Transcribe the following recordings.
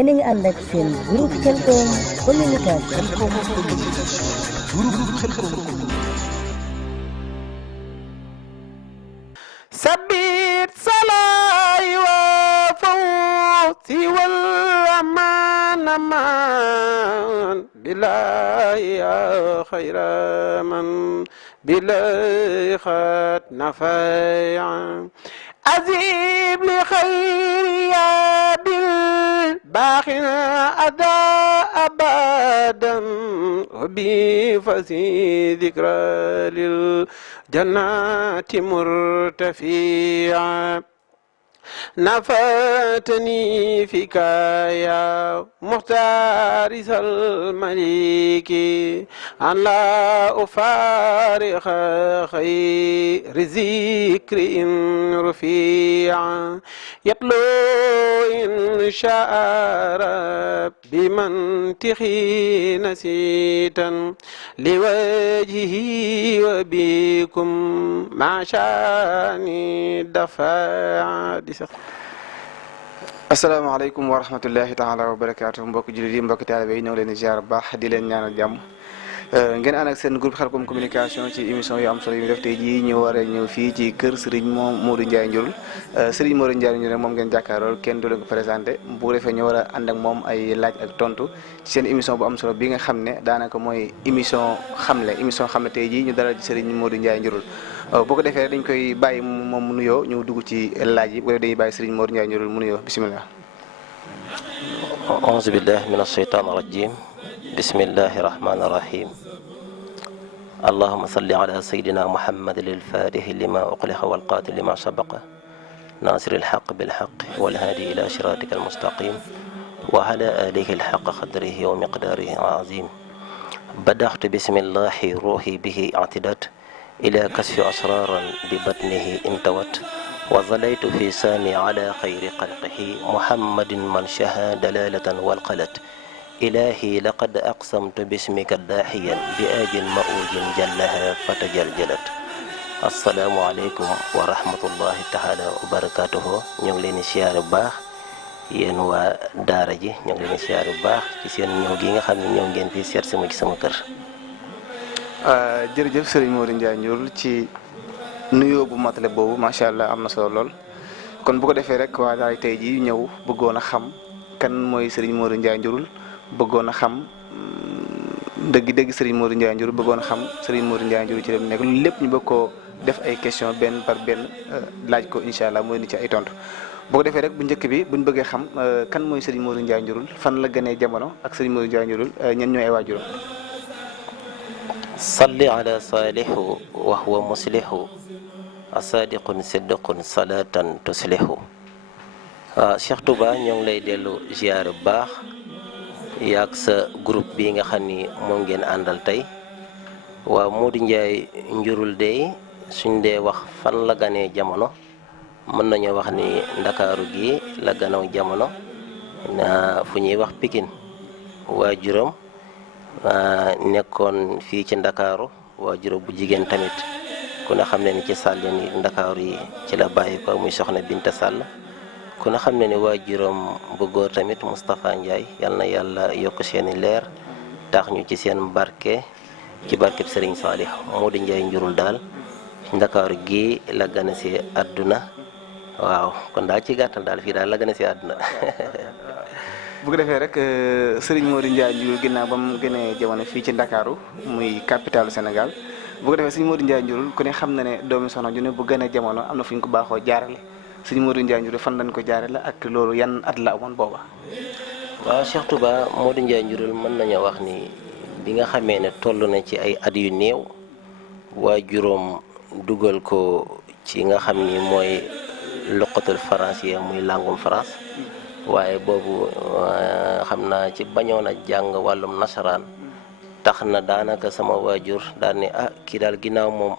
yéen a ngi ànd ak seen groupe Khelcom communication. sabit salaay wa fawti wal aman aman billahi ya khayra man billahi khat nafaya azib li khayri ya bil باخر أداء أبدا وبفسي ذكرى للجنات مرتفيعا نفاتني فيك يا مختار الملك أن لا أفارق خير ذكر إن رفيعا يطلو إن شاء ربي منطقي نسيتا لوجهه وبكم مع شاني دفاع. asalaamaaleykum wa rahmatullahi taala wa barakaatu mbokki jullit yi mbokki taalibe yi ñoo ngi leen di ziar bu baax di leen ñaanal jàmm ngeen ànd ak seen groupe Khelcom communication ci émission yu am solo yu def tey jii ñu war a ñëw fii ci kër Serigne Modou Ndiaye Njurul Serigne Modou Ndiaye Njurul moom ngeen jàkkaarool kenn du leen ko présenté bu defee ñu war a ànd ak moom ay laaj ak tontu ci seen émission bu am solo bi nga xam ne daanaka mooy émission xamle tey jii ñu dalal ci Serigne Modou Ndiaye Njurul boo ko defee dañ koy bàyyi moom mu nuyoo ñu dugg ci laaj yi bu defee dañuy bàyyi Serigne Modou Ndiaye Njurul mu nuyoo bisimilah. auzu billahi min asheytaan irajim bismillahi rahmani irahim allahuma salli ala sayidina muhammadin lilfatihi lima uqliqa walqatil lima sabaqa nasir ilxaq bilxaq walhaadi ila siratika almustaqim wa ala alihi alxaq qadrihi wa miqdaarihi azim badaxtu bismillahi ruuhi bihi atidat ila kasfi asraran bi batnihi intawat wa zalaytu fi saani ala xayri xalqihi muhammadin man shaha dalalatan walqalat ilahi laqad aqsamtu bismika daaxiyan bi ajin maujin jallaha fatajaljalat assalaamu aleykum wa rahmatullahi taala wa barakatuhu ñu ngi leen di siyaare bu baax yéen waa daara ji ñu ngi leen di siyaare bu baax ci seen ñëw gi nga xam ne ñëw ngeen fi seet sama ci sama kër. jërëjëf Serigne Modou Ndiaye Njurul ci nuyoo bu matale boobu macha allah am na solo lool kon bu ko defee rek waa daay tey jii ñëw bëggoon a xam kan mooy Serigne Modou Ndiaye Njurul bëggoon a xam dëgg-dëgg Serigne Modou Ndiaye Njurul bëggoon a xam Serigne Modou Ndiaye Njurul ci dem nekk loolu lépp ñu bëgg koo def ay question benn par benn laaj ko incha allah mooy ni ci ay tontu bu ko defee rek bu njëkk bi buñ bëggee xam kan mooy Serigne Modou Ndiaye Njurul fan la gënee jamono ak Serigne Modou Ndiaye Njurul ñen ñooy ay waajuram. salli ala saalihu wa huwa muslihu asadiqun siddiqun salatan tuslihu. Cheikh Touba ñoo ngi lay dellu ziar bu baax yaag sa groupe bi nga xam ni moom ngeen àndal tey waaw Modou Ndiaye Njurul dey suñ dee wax fan la ganee jamono mën nañoo wax ni ndakaaru gi la ganaw jamono na fu ñuy wax Pikine waajuram nekkoon fii ci ndakaaru waajuram bu jigéen tamit ku ne xam ne ni ci sàll ni ndakaaru yi ci la bàyyi ko muy soxna Binta Sall ku ne xam ne ni waajuram bu góor tamit Moustapha Ndiaye yal na yàlla yokk seeni leer tax ñu ci seen barke ci barkeb Serigne Salih Modou Ndiaye Njurul daal ndakaaru gi la gane si àdduna waaw kon daal ci gàttal daal fii daal la gane si àdduna bu ko defee rek Serigne Modou Ndiaye Njurul ginnaaw ba mu gënee jamono fii ci Ndakaaru muy capitalu Sénégal bu ko defee Serigne Modou Ndiaye Njurul ku ne xam na ne doomi soxna ju ne bu gënee jamono am na fu ñu ko baaxoo jaarale Serigne Modou Ndiaye Njurul fan lañ ko jaarale ak loolu yan at la amoon booba. waaw Cheikh Touba Modou Ndiaye Njurul mën nañoo wax ni bi nga xamee ne toll na ci ay at yu néew waajuram dugal ko ci nga xam ni mooy luqatul français muy langum France. waaye boobu xam naa ci bañoon a jàng wàllum nasaraan tax na daanaka sama waajur daal ne kii daal ginnaaw moom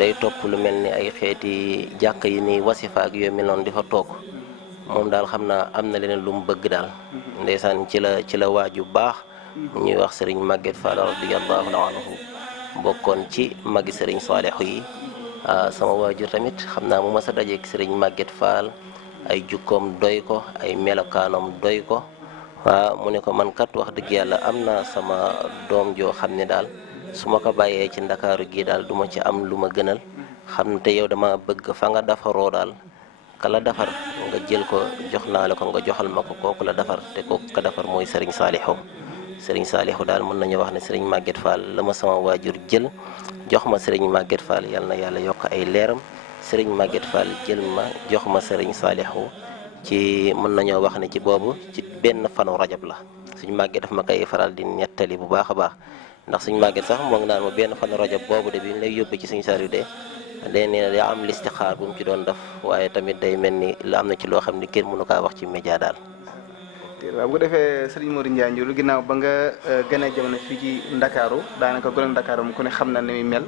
day topp lu mel ni ay xeeti jàkk yi ni wasifa ak yooyu mel noonu di fa toog moom daal xam naa am na leneen lu mu bëgg daal ndeysaan ci la waaju baax ñuy wax sëriñ Maguette Fall radiyallahu anhu bokkoon ci magi sëriñ Saalihu yi sama waajur tamit xam naa mu mas a dajeek sëriñ Maguette Fall ay jukkoom doy ko ay melokaanam doy ko waaw mu ne ko man kat wax dëgg yàlla am naa sama doom joo xam ne daal su ma ko bàyyee ci ndakaaru gi daal duma ci am lu ma gënal xam ne te yow dama bëgg fa nga defaroo daal kala defar nga jël ko jox naa la ko nga joxal ma ko kooku la defar te kooku ka defar mooy Serigne Saliou daal mën nañu wax ne Serigne Maguette Fall la ma sama waajur jël jox ma Serigne Maguette Fall yal na yàlla yokk ay leeram Serigne Maguette Fall jël ma jox ma Serigne Saliou ci mën nañoo wax ne ci boobu ci benn fanu rajab la suñu Maguette daf ma koy faral di nettali bu baax a baax ndax suñu Maguette sax moo ngi naan ma benn fanu rajab boobu de bi ñu lay yóbbu ci Serigne Saliou de day nee daa am listixaar bu mu ci doon def waaye tamit day mel ni la am na ci loo xam ni kenn mënu kaa wax ci média daal. waaw bu ko defee Serigne Modou Ndiaye Ndiour ginnaaw ba nga gën a jamono fii ci Ndakaaru daanaka gone Ndakaaru mu ku ne xam na ni muy mel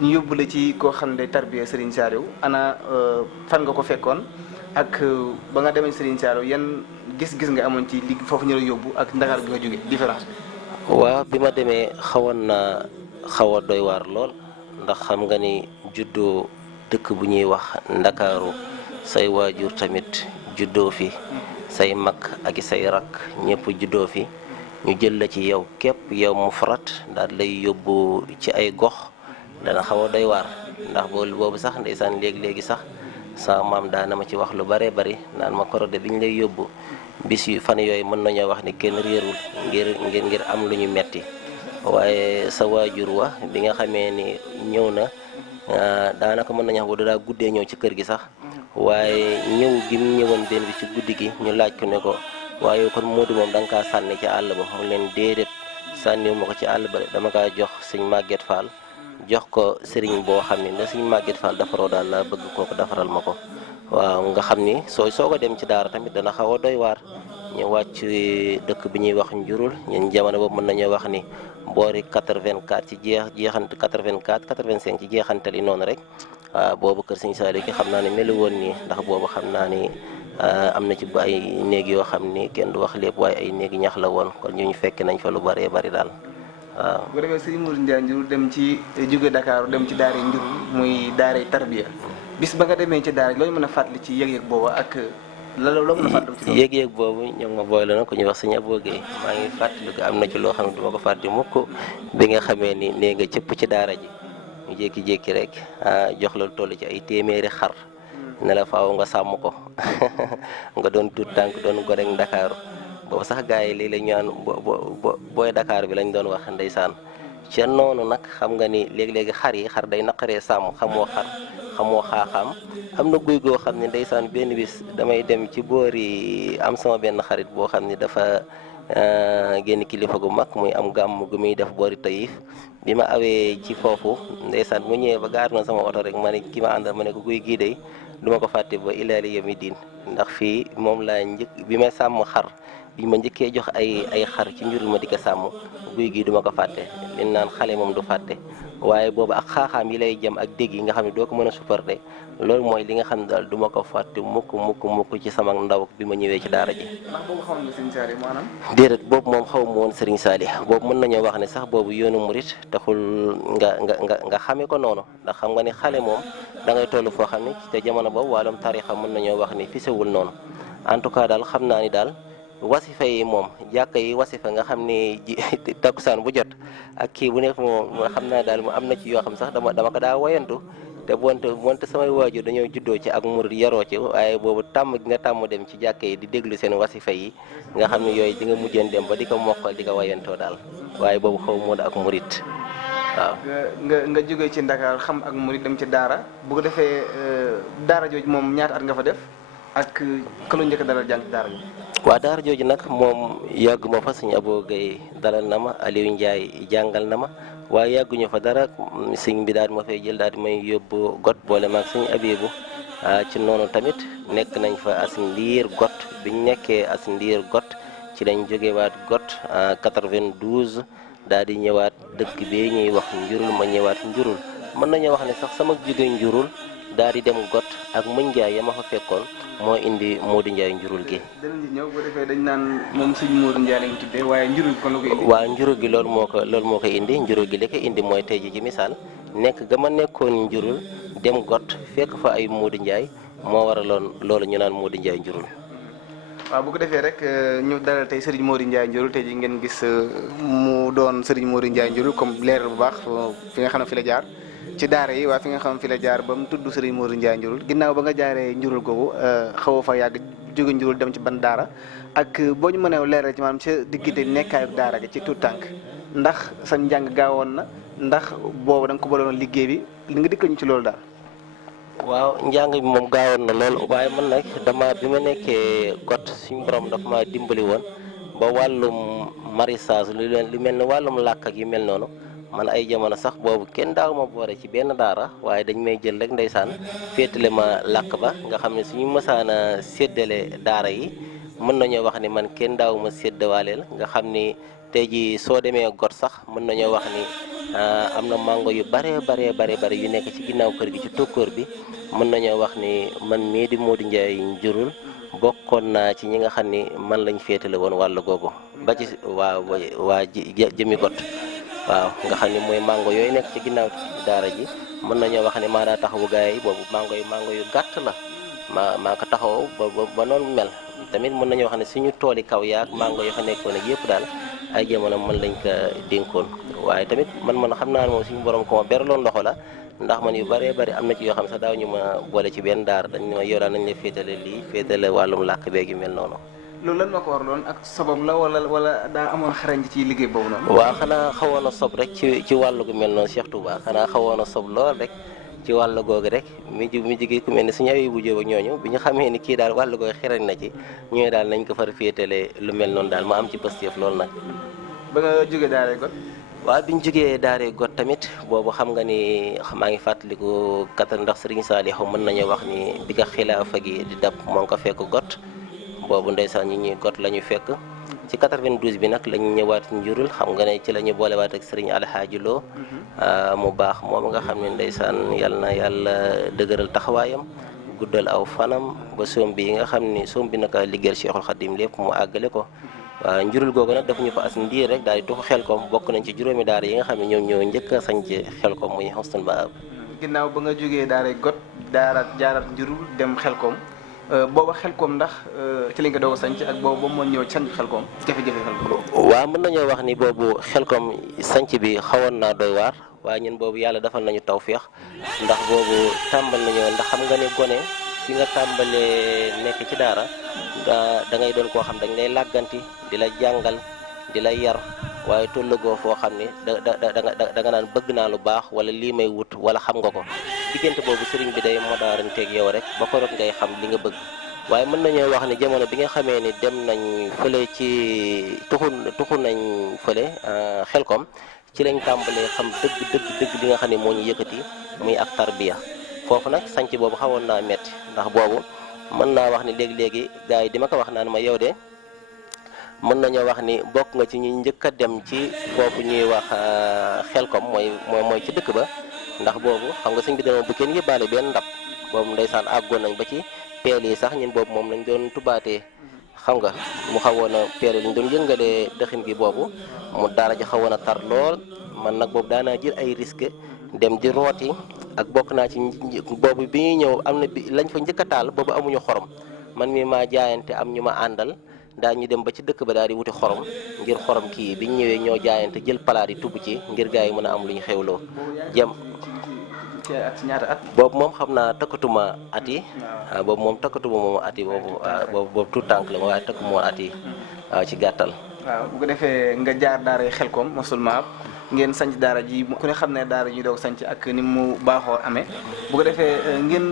ñu yóbbu la ci koo xam ne day tarbiya Serigne Saliou ana fan nga ko fekkoon ak ba nga demee Serigne Saliou yan gis-gis nga amoon ci li foofu ñu la yóbbu ak Ndakaaru gi nga jóge différence bi. waaw bi ma demee xawoon na xaw a doy waar lool ndax xam nga ni juddoo dëkk bu ñuy wax Ndakaaru say waajur tamit juddoo fi. say mag ak say rakk ñëpp juddoo fi ñu jël la ci yow képp yow mu farat daal lay yóbbu ci ay gox dana xaw a doy waar ndax boobu sax ndeysaan léegi sax sama maam daana ma ci wax lu bare bari naan ma korode bi ñu lay yóbbu bis yu fan yooyu mën nañoo wax ni kenn réerul ngir am lu ñu metti waaye sa waajur wa bi nga xamee ni ñëw na daanaka mën nañu wax bu daa guddee ñëw ci kër gi sax waaye ñëw gi mu ñëwoon benn bi ci guddi gi ñu laaj ko ne ko waaye kon Modou moom da nga kaa sànni ci àll ba mu leen déedéet sànniwu ma ko ci àll ba dama kaa jox sëñ Maguette Fall jox ko sëriñ boo xam ne sëñ Maguette Fall defaroo daal laa bëgg kooku defaral ma ko waaw nga xam ni soo ko dem ci daara tamit dana xaw a doy waar ñu wàcc dëkk bi ñuy wax njurul ñun jamono boobu mën nañoo wax ni boori 84 ci jeexant 84 85 ci jeexantal yi noonu rek waaw boobu kër Serigne Saliou ki xam naa ne melu woon nii ndax boobu xam naa ni am na ci ay néeg yoo xam ni kenn du wax lépp waaye ay néegi ñax la woon kon ñu fekk nañ fa lu bëree bëri daal waaw. bu demee Serigne Modou Ndiaye Ndiour dem ci jóge Dakar dem ci daara Ndiour muy daara tarbiya bis ba nga demee ci daara loolu mën a fàttali ci yëg-yëg boobu ak loo mën a fàttali ci yëg-yëg boobu ñoo ngi ma boole na ku ñuy wax Serigne Abo Gueye maa ngi fàttali ko am na ci loo xam ne du ma ko fàtte mukk bi nga xamee ni nee nga cëpp ci daara ji ñu jékki-jékki rek jox la toll ci ay téeméeri xar ne la faaw nga sàmm ko nga doon tuut tànk doon go rek Ndakaaru boobu sax gars yi léeg-léeg ñu naan booy Dakar bi lañ doon wax ndeysaan ca noonu nag xam nga ni léegi-léegi xar day naqaree sàmm xamoo xaaxaam am na guy goo xam ne ndeysaan benn bis damay dem ci boori am sama benn xarit boo xam ne dafa génn kilifa gu mag muy am gàmm gu muy def boori Taïf bi ma awee ci foofu ndeysaan mu ñëwee ba gaar na sama oto rek ma ne ki ma àndal ma ne ko guy gii day du ma ko fàtte ba ilaali yawmi diin ndax fii moom laa njëkk bi ma sàmm xar bi ma njëkkee jox ay xar ci njurul ma di ko sàmm guy gii du ma ko fàtte li naan xale moom du fàtte waaye boobu ak xaaxaam yi lay jëm ak dégg yi nga xam ne doo ko mën a supporter loolu mooy li nga xam ne daal du ma ko fàtte mukk ci sama ndaw bi ma ñëwee ci daara ji. ndax boobu xamoon nga Serigne Saliou maanaam. déedéet boobu moom xaw ma woon Serigne Saliou boobu mën nañoo wax ne sax boobu yoonu murit taxul nga xamee ko noonu ndax xam nga ni xale moom da ngay toll foo xam ne te jamono boobu wàllum tarixa mën nañoo wax ni fisewul noonu en tout cas daal xam naa ni daal. wasifa yi moom jàkka yi wasifa nga xam ne takkusaan bu jot ak kii bu nekk moom xam naa daal mu am na ci yoo xam sax dama ko daa woyantu te bonte samay waajur dañoo juddoo ci ak murid yaroo ci waaye boobu tàmm gi nga tàmm dem ci jàkka yi di déglu seen wasifa yi nga xam ne yooyu di nga mujjeen dem ba di ko mokkal di ko wayantoo daal waaye boobu xaw moo da ak murid waaw. nga jógee ci Ndakaar xam ak murid dem ci daara bu ko defee daara jooju moom ñaata at nga fa def ak këlu njëkk dalal jàng ci daara ji. waa daara jooju nag moom yàggu ma fa Serigne Abo Gueye dalal na ma Aliou Ndiaye jàngal na ma waaye yàgguñu fa dara sëñ bi daal di ma fay jël daal di may yóbbu got boole maag Serigne Abibu ci noonu tamit nekk nañ fa as ndiir got biñ nekkee as ndiir got ci lañ jógewaat got 92 daal di ñëwaat dëkk bi ñuy wax njurul ma ñëwaat njurul mën nañu wax ne sax sama jóge njurul daal di dem got ak Muñ Njaay ya ma fa fekkoon moo indi Modou Ndiaye njurul gi. danañ ci ñëw bu defee dañ naan moom sëñ Modou Ndiaye lañ tuddee waaye njurul kon la ko indi. waaw njurul gi loolu moo ko indi njurul gi li ko indi mooy tey ji ci misaal nekk ga ma nekkoon njurul dem got fekk fa ay Modou Ndiaye moo waraloon loolu ñu naan Modou Ndiaye njurul. waaw bu ko defee rek ñu dalal tey Serigne Mody Ndiaye Ndiouroul tey ji ngeen gis mu doon Serigne Mody Ndiaye Ndiouroul comme leeral bu baax fi nga xam ne fi la jaar ci daara yi waaye fi nga xam ne fi la jaar ba mu tudd Serigne Mody Ndiaye Ndiouroul ginnaaw ba nga jaaree Ndiouroul googu xaw fa yàgg jóge Ndiouroul dem ci ban daara ak boo ñu mënee leeral ci maanaam ca diggante nekkaayu daara gi ci tout tànk ndax sa njàng gaawoon na ndax boobu da nga ko booloon liggéey bi li nga dikkal ñu ci loolu daal. waaw njàng bi moom gaawoon na lool waaye man nag bi ma nekkee got suñu borom dafa ma dimbali woon ba wàllum maraîchage lu mel ni wàllum làkk ak yu mel noonu man ay jamono sax boobu kenn daaw ma boore ci benn daara waaye dañ may jël rek ndeysaan féetale ma làkk ba nga xam ne suñu mësaan a séddale daara yi mën nañoo wax ni man kenn daaw ma séddawaaleel nga xam ni tey ji soo demee got sax mën nañoo wax ni am na mango yu bare yu nekk ci ginnaaw kër gi ci tokkoor bi mën nañoo wax ni man mii di Mody Ndiaye Ndiouroul bokkoon naa ci ñi nga xam ni man lañ féetale woon wàllu googu ba ci waa jëmi got waaw nga xam ni mooy mango yooyu nekk ci ginnaaw daara ji mën nañoo wax ni maa daa taxawu gaay yi boobu mango yu gàtt la maa ko taxaw ba noonu mel tamit mën nañoo wax ne suñu tooli kaw yaag mango yoo fa nekkoon ak yëpp daal ay jamono mën lañ ko dénkoon waaye tamit man xam naa ne moom suñu borom ko ma beraloon loxo la ndax man yu bëree bëri am na ci yoo xam sax daaw ñu ma boole ci benn daara dañ ma yow daal nañ la féetale lii féetale wàllum làkk beeg yu mel noonu. loolu lan ma ko waraloon ak sabab la wala daa amoon xarañ ci liggéey boobu noonu. waaw xanaa xawoon a sob rek ci wàllu gu mel noonu Cheikh Touba xanaa xawoon a sob lool rek ci wàllu googu rek mi jigi ku mel ni suñu awi bu jóoba ñooñu bi ñu xamee ni kii daal wàllu googu xirañ na ci ñooy daal nañ ko far féetale lu mel noonu daal ma am ci pëstéef loolu nag. ba nga jógee daaree got. waaw bi ñu jógee daaree got tamit boobu xam nga ni maa ngi fàttaliku ndax Serigne Saliou mën nañu wax ni bi nga xilaafa gi di dab moo ngi ko fekk got boobu ndeysaan ñi got la ñu fekk ci 92 bi nag la ñu ñëwaat Ndiouroul xam nga ne ci la ñu boolewaat ak Serigne Alhaaji Lo mu baax moom nga xam ne ndeysaan yal na yàlla dëgëral taxawaayam guddal aw fanam ba soom bi nga xam ni soom bi naka liggéeyal Cheikhul Khadim lépp mu àggale ko waaw Ndiouroul googu nag dafa ñu fa as ndiir rek daal di tuxu Xelkom bokk nañ ci juróomi daara yi nga xam ne ñoom ñoo njëkk a sañ ci Xelkom muy Husnul Maab. ginnaaw ba nga jógee daaree got jaaraat Ndiouroul dem Xelkom booba Xelkom ndax ci lañ ko doog a sañc ak boobu moo ñëw sañc Xelkom jafe-jafe Xelkom. waaw mën nañoo wax ni boobu Xelkom sañc bi xawoon naa doy waar waaye ñun boobu yàlla defal nañu tawféex ndax boobu tàmbal nañoo ndax xam nga ne gone fi nga tàmbalee nekk ci daara da ngay doon koo xam dañ lay làgganti di la jàngal di la yar waaye tollagoo foo xam ne da nga naan bëgg naa lu baax wala lii may wut wala xam nga ko diggante boobu sëriñ bi day modaaranteeg yow rek ba ko rot ngay xam li nga bëgg waaye mën nañoo wax ne jamono bi nga xamee ni dem nañ fële ci tuxu nañ fële Xelkom ci lañ tàmbalee xam dëgg li nga xam ne moo ñu yëkkati muy ak tarbiya foofu nag sanc boobu xawoon naa metti ndax boobu mën naa wax ni léegi gars yi di ma ko wax naan ma yow de mën nañoo wax ni bokk nga ci ñi njëkk a dem ci foofu ñuy wax Xelkom mooy ci dëkk ba ndax boobu xam nga sëñ bi dama bu kenn yëbbaale benn ndab boobu ndeysaan àggoon nañ ba ci peel yi sax ñun boobu moom lañ doon tubaatee xam nga mu xawoon a peel yi lañ doon yëngalee dëxin gi boobu mu daara ji xawoon a tar lool man nag boobu daanaa jël ay risque dem di rooti ak bokk naa ci boobu bi ñuy ñëw am na bi lañ fa njëkk a taal boobu amuñu xorom man mii maa jaayante am ñu ma àndal daa ñu dem ba ci dëkk ba daal di wuti xorom ngir xorom kii bi ñu ñëwee ñoo jaayante jël palaat yi tubb ci ngir gars yi mën a am lu ñu xewloo jëm boobu moom xam naa takkatuma at yi waaw boobu moom takkatuma moom at yi boobu tout tànk la ma waaye takku moom at yi waaw ci gàttal waaw bu ko defee nga jaar daara yi Xelkom Husnul Maab ngeen sanc daara ji ku ne xam ne daara ji doog sanc ak ni mu baaxoo amee bu ko defee ngeen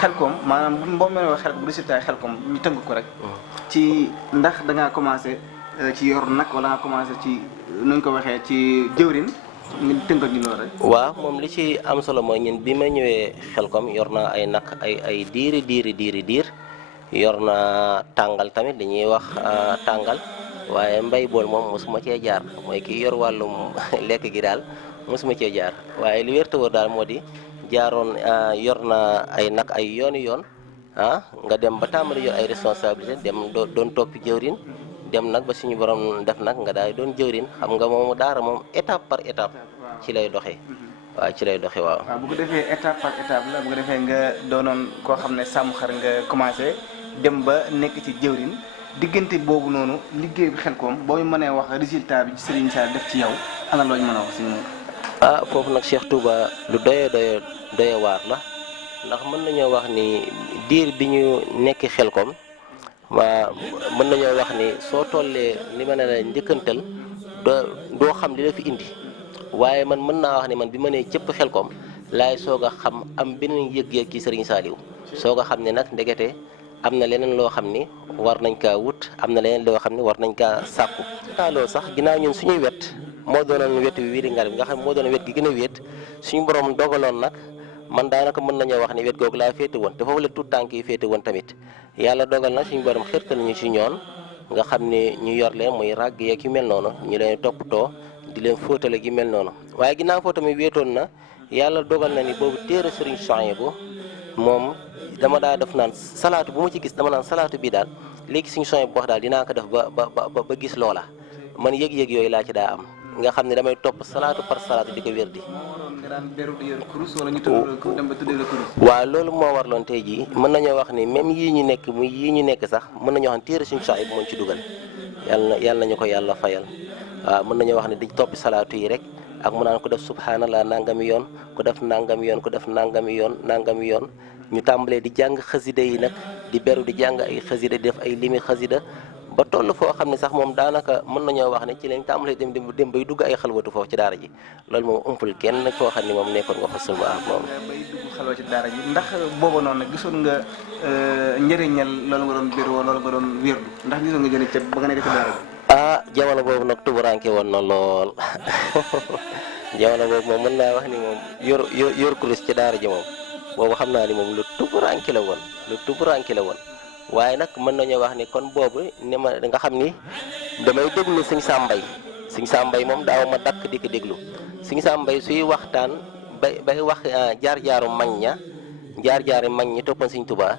Xelkom maanaam boo mel ne Xelkom résultat Xelkom ñu tënk ko rek ci ndax da ngaa commencé ci yor nag wala nga commencé ci nu ñu ko waxee ci jëwrin ngeen tënkal ñu loolu rek. waaw moom li ci am solo mooy ñun bi ma ñëwee Xelkom yor naa ay nag ay diir yor naa tàngal tamit dañuy wax tàngal waaye mbay bool moom mosuma cee jaar mooy kii yor wàllum lekk gi daal mosuma cee jaar waaye li wér te wóor daal moo di jaaroon yor na ay nag ay yoon nga dem ba tàmbali yor ay responsabilité dem doon toppi jëwrin dem nag ba suñu borom def nag nga daal doon jëwrin xam nga moomu daara moom étape par étape ci lay doxee waaw ci lay doxee waaw. waaw bu ko defee étape par étape la bu ko defee nga doonoon koo xam ne sàmm xar nga commencé dem ba nekk ci jëwrin diggante boobu noonu liggéey bi Xelcom boo mënee wax résultat bi Serigne Saliou def ci yow ana looñ mën a wax si moom. foofu nag Cheikh Touba lu doye waar la ndax mën nañoo wax ni diir bi ñu nekk Xelcom waa mën nañoo wax ni soo tollee li ma ne la njëkkantal doo xam li la fi indi waaye man mën naa wax ni man bi ma nee cëpp Xelcom laay soog a xam am beneen yëg-yëg ci Serigne Saliou soog a xam ne nag ndekete am na leneen loo xam ni war nañ kaa wut am na leneen loo xam ni war nañ kaa sàkku. loolu sax ginnaaw ñun suñuy wet moo doonoon wetu wiiri ngar bi nga xam ne moo doon wet gi gën a wéet suñu borom dogaloon nag man daanaka mën nañoo wax ni wet googu laa féete woon te foofu la tuut tànk yi féete woon tamit yàlla dogal na suñu borom xirtal ñu ci ñoon nga xam ne ñu yor leen muy ràgg yeeg yu mel noonu ñu leen toppatoo di leen fóotale gi mel noonu waaye ginnaaw foo tamit wéetoon na yàlla dogal na ni boobu téere Serigne Souhaïbou moom dama daa def naan salaatu bu ma ci gis dama naan salaatu bii daal léegi Serigne Souhaïbou wax daal dinaa ko def ba gis loola man yëg-yëg yooyu laa ci daa am nga xam ne damay topp salaatu par salaatu di ko wér di waaw loolu moo warloon tey jii mën nañoo wax ni même yii ñu nekk muy yii ñu nekk sax mën nañoo wax ne téere Serigne Souhaïbou moo ci dugal yàlla nañu ko yàlla fayal waaw mën nañoo wax ne dañ toppi salaatu yi rek ak mu naan ko def subhanallah nangami yoon ko def nangami yoon ko def nangami yoon ñu tàmbalee di jàng xasida yi nag di beru di jàng ay xasida di def ay limi xasida ba toll foo xam ne sax moom daanaka mën nañoo wax ne ci lañ tàmbalee dem bay dugg ay xalwatu foofu ci daara ji loolu moom umpul kenn koo xam ne moom nekkoon nga fa sulma ak moom bay dugg xalwa ci daara ji ndax booba noonu nag gisoon nga njëriñal loolu nga doon béru loolu nga doon wérdu ndax gisoon nga jëriñ ca ba nga nekk ci daara ji jamono boobu nag tuburanke woon na lool jamono boobu moom mën naa wax ni moom yor kurus ci daara ji moom boobu xam naa ni moom lu tuburanke la woon waaye nag mën nañoo wax ni kon boobu ni ma nga xam ni damay déglu Sëñ Sambay moom daaw ma dakk di ko déglu Sëñ Sambay suy waxtaan bay wax jaar-jaaru mag ñi toppoon Sëñ Tuubaa